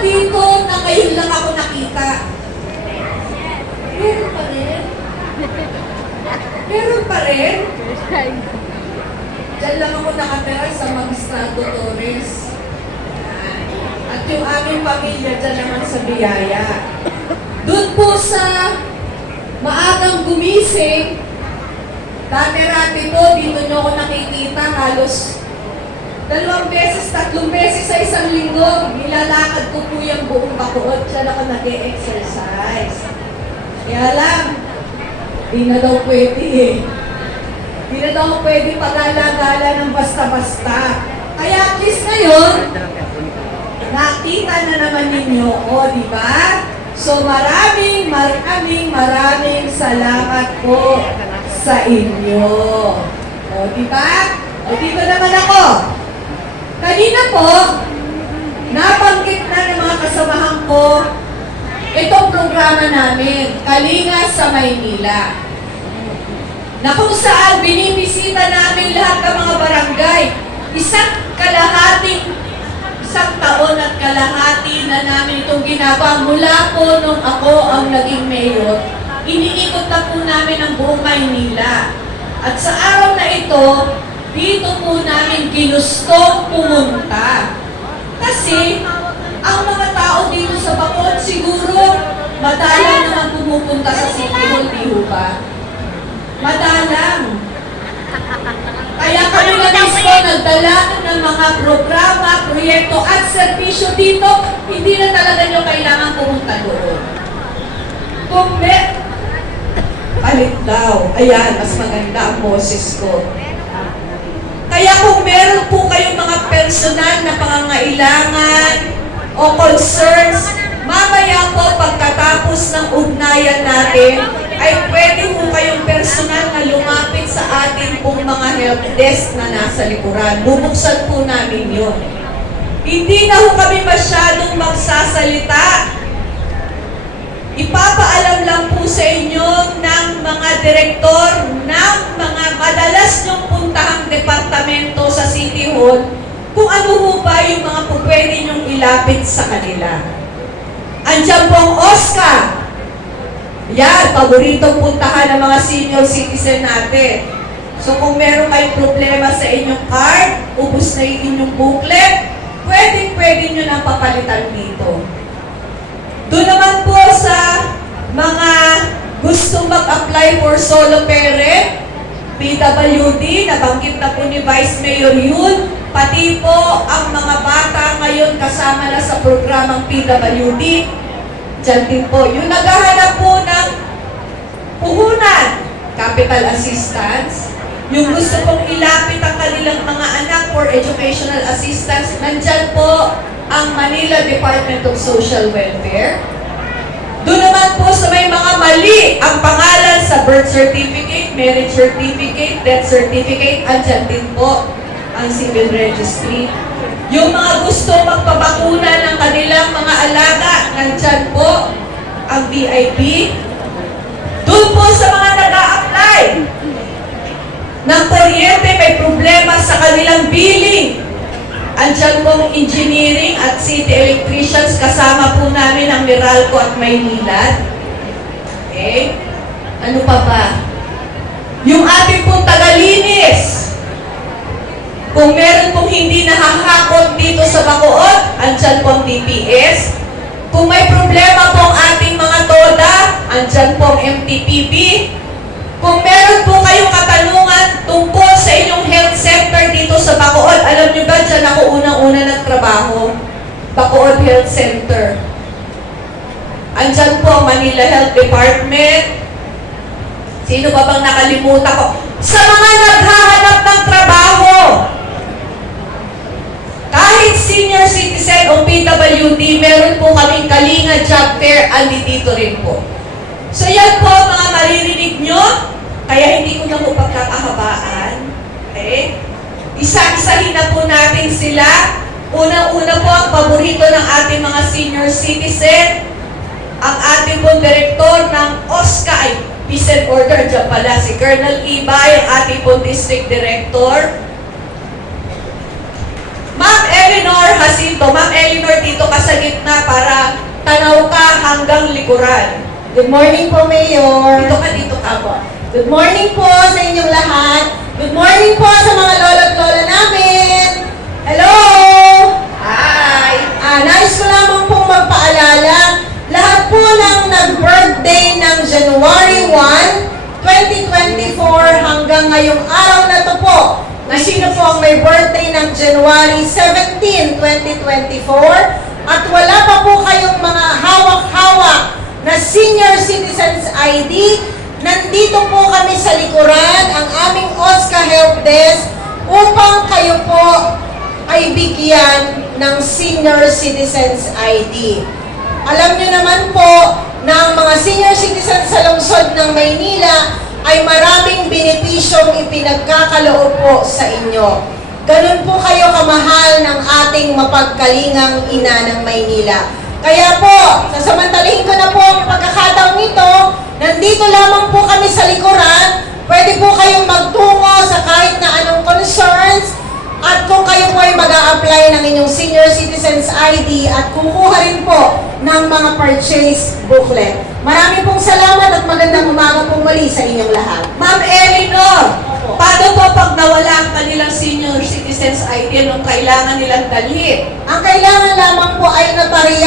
dito na ngayon lang ako nakita. Meron pa rin. Meron pa rin. Diyan lang ako nakatira sa Magistrado Torres. At yung aming pamilya dyan naman sa Biyaya. Doon po sa maagang gumising, dati-rati po, dito nyo ako nakikita halos 2 beses, 3 beses sa isang linggo. Nilalakad ko po yung buong Bacood. Diyan ako nag-e-exercise. Kaya lang, di na daw pwede eh. Di na daw pwede pagala-gala ng basta-basta. Kaya at least ngayon, nakita na naman ninyo, di ba? So maraming salamat po sa inyo. Di ba? Dito naman ako. Kanina po, nabanggit na ng mga kasamahan ko itong programa namin, Kalinga sa Maynila, na kung saan binibisita namin lahat ng mga barangay. Isang taon at kalahati na namin itong ginagawa mula po nung ako ang naging mayor. Iniikot na po namin ang buong Maynila. At sa araw na ito, dito po namin ginustong pumunta. Kasi, ang mga tao dito sa Bacood siguro, madalang naman pumupunta sa City Hall, di ho ba? Madalang. Kaya kami na mismo nagdala ng mga programa, proyekto at serbisyo dito, hindi na talaga nyo kailangan pumunta doon. Kung palit daw. Ayan, mas maganda ang boses ko. Kaya kung meron po kayong mga personal na pangangailangan o concerns, mamaya po pagkatapos ng ugnayan natin, ay pwede po kayong personal na lumapit sa ating pong mga help desk na nasa likuran. Bubuksan po namin yun. Hindi na po kami masyadong magsasalita. Ipapaalam lang po sa inyo ng mga direktor ng mga madalas nyong puntahang departamento sa City Hall kung ano po ba yung mga pwede nyong ilapit sa kanila. Andiyan po ang OSCA. Yan, paboritong puntahan ng mga senior citizen natin. So kung meron kayong problema sa inyong card, ubus na yung inyong booklet, pwede nyo nang papalitan dito. Doon naman po sa mga gustong mag-apply for solo parent, PWD, nabanggit na po ni Vice Mayor yun, pati po ang mga bata ngayon kasama na sa programang PWD, dyan din po. Yung naghahanap po ng puhunan, capital assistance, yung gusto pong ilapit ang kanilang mga anak for educational assistance, nandyan po ang Manila Department of Social Welfare. Doon naman po sa may mga mali ang pangalan sa birth certificate, marriage certificate, death certificate, andyan din po ang civil registry. Yung mga gusto magpabakuna ng kanilang mga alaga, nandyan po ang VIP. Doon po sa mga nag-a-apply ng kuryente, may problema sa kanilang billing, andyan pong engineering at city electricians, kasama po namin ang Meralco at Maynilad. Okay? Ano pa ba? Yung ating pong tagalinis. Kung meron pong hindi nahahakot dito sa Bacood, andyan pong DPS. Kung may problema pong ating mga TODA, andyan pong MTPB. Kung meron po kayong katanungan tungkol sa inyong health center dito sa Bacood, alam nyo ba, dyan ako unang-una nagtrabaho? Bacood Health Center. Andyan po, Manila Health Department. Sino ba bang nakalimutan ko? Sa mga naghahanap ng trabaho, kahit senior citizen o PWD, meron po kaming Kalinga Job Fair, andi dito rin po. So yan po mga maririnig nyo, kaya hindi ko na po pagkakahabaan. Okay? Isa-isahin na po natin sila. Unang-una po ang paborito ng ating mga senior citizen, ang ating pong direktor ng OSCA, ay Peace and Order, dyan pala si Colonel Ibay, ang ating pong district director. Ma'am Eleanor Jacinto, Ma'am Eleanor dito ka sa gitna para likuran. Good morning po, Mayor. Dito ka po. Good morning po sa inyong lahat. Good morning po sa mga lolo't lola namin. Hello! Hi! Nais ko lamang pong magpaalala, lahat po ng nag-birthday ng January 1, 2024 hanggang ngayong araw na to po, na sino po ang may birthday ng January 17, 2024 at wala pa po kayong mga hawak-hawak na Senior Citizens ID, nandito po kami sa likuran, ang aming OSCA Help Desk, upang kayo po ay bigyan ng Senior Citizens ID. Alam niyo naman po na ang mga senior citizens sa lungsod ng Maynila ay maraming benepisyong ipinagkakaloob po sa inyo. Ganun po kayo kamahal ng ating mapagkalingang ina ng Maynila. Kaya po, sasamantalahin ko na po ang pagkakataong ito, nandito lamang po kami sa likuran, pwede po kayong magtungo sa kahit na anong concerns, at kung kayo po ay mag-a-apply ng inyong Senior Citizens ID at kukuha rin po ng mga purchase booklet. Marami pong salamat at magandang umaga po muli sa inyong lahat. Ma'am Eleanor, paano po pag nawala ang kanilang Senior Citizens ID nung kailangan nilang dalhin? Ang kailangan lamang po ay notaryal